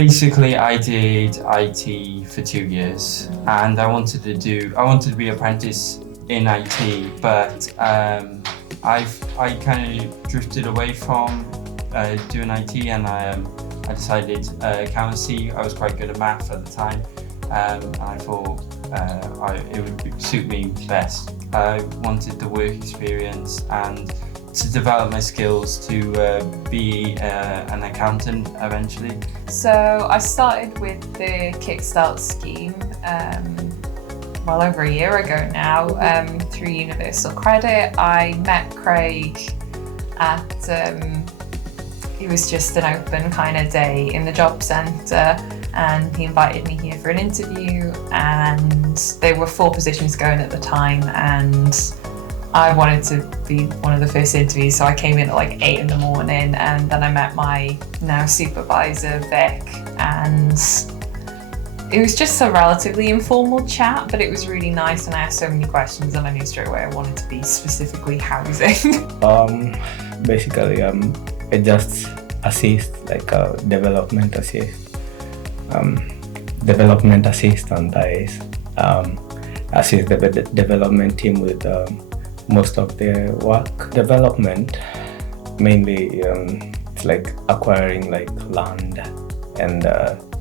Basically, I did IT for 2 years, and I wanted to be apprentice in IT, but I kind of drifted away from doing IT, and I decided accountancy. I was quite good at math at the time, and I thought it would suit me best. I wanted the work experience and to develop my skills to be an accountant eventually. So I started with the Kickstart scheme well over a year ago now through Universal Credit. I met Craig at it was just an open kind of day in the job centre, and he invited me here for an interview, and there were 4 positions going at the time, and I wanted to be one of the first interviews, so I came in at like 8 in the morning, and then I met my now supervisor, Vic, and it was just a relatively informal chat, but it was really nice, and I asked so many questions, and I knew straight away I wanted to be specifically housing. Basically, I just assist, like a development assist. Development assistant, I assist the development team with most of their work. Development, mainly it's like acquiring like land and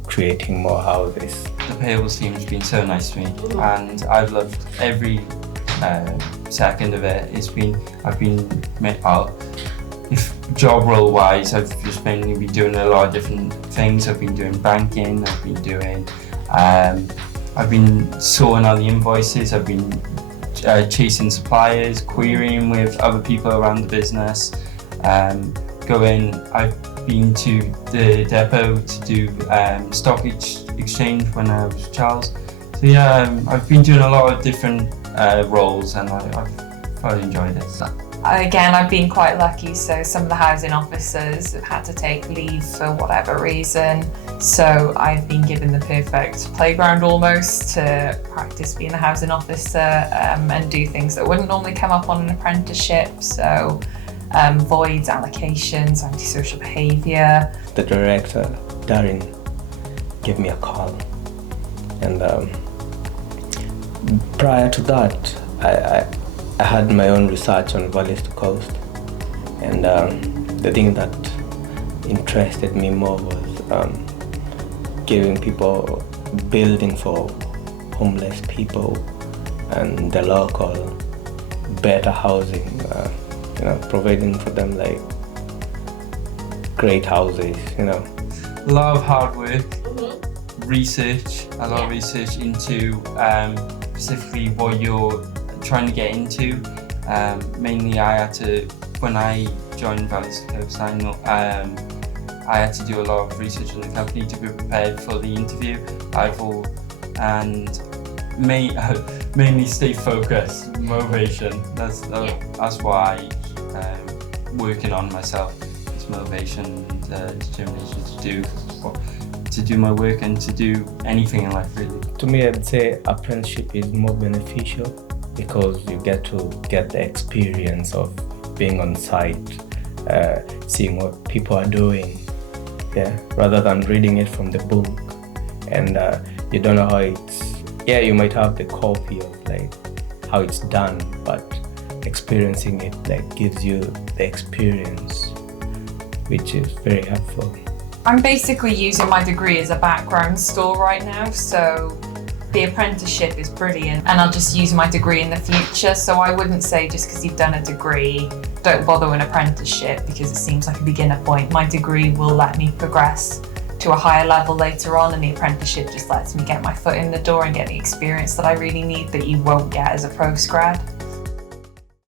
creating more houses. The payables team has been so nice to me, and I've loved every second of it. If job role wise, I've just mainly been doing a lot of different things. I've been doing banking, I've been sorting out the invoices, I've been chasing suppliers, querying with other people around the business. I've been to the depot to do stock exchange when I was Charles. So yeah, I've been doing a lot of different roles, and I've quite enjoyed it. Again, I've been quite lucky, so some of the housing officers have had to take leave for whatever reason, so I've been given the perfect playground almost to practice being a housing officer and do things that wouldn't normally come up on an apprenticeship, so voids, allocations, antisocial behaviour. The director, Darren, gave me a call, and prior to that, I had my own research on Valleys to Coast, and the thing that interested me more was giving people, building for homeless people and the local, better housing, providing for them like great houses, A lot of hard work, research, a lot of research into specifically what you're trying to get into. Mainly when I joined Valleys to Coast, I had to do a lot of research on the company to be prepared for the interview. And mainly stay focused, motivation. That's why working on myself is motivation and determination to do my work and to do anything in life, really. To me, I'd say apprenticeship is more beneficial because you get the experience of being on site, seeing what people are doing, rather than reading it from the book, and you don't know how you might have the copy of like how it's done, but experiencing it like gives you the experience, which is very helpful. I'm basically using my degree as a background store right now, so the apprenticeship is brilliant, and I'll just use my degree in the future. So I wouldn't say just because you've done a degree, don't bother with an apprenticeship, because it seems like a beginner point. My degree will let me progress to a higher level later on, and the apprenticeship just lets me get my foot in the door and get the experience that I really need that you won't get as a postgrad.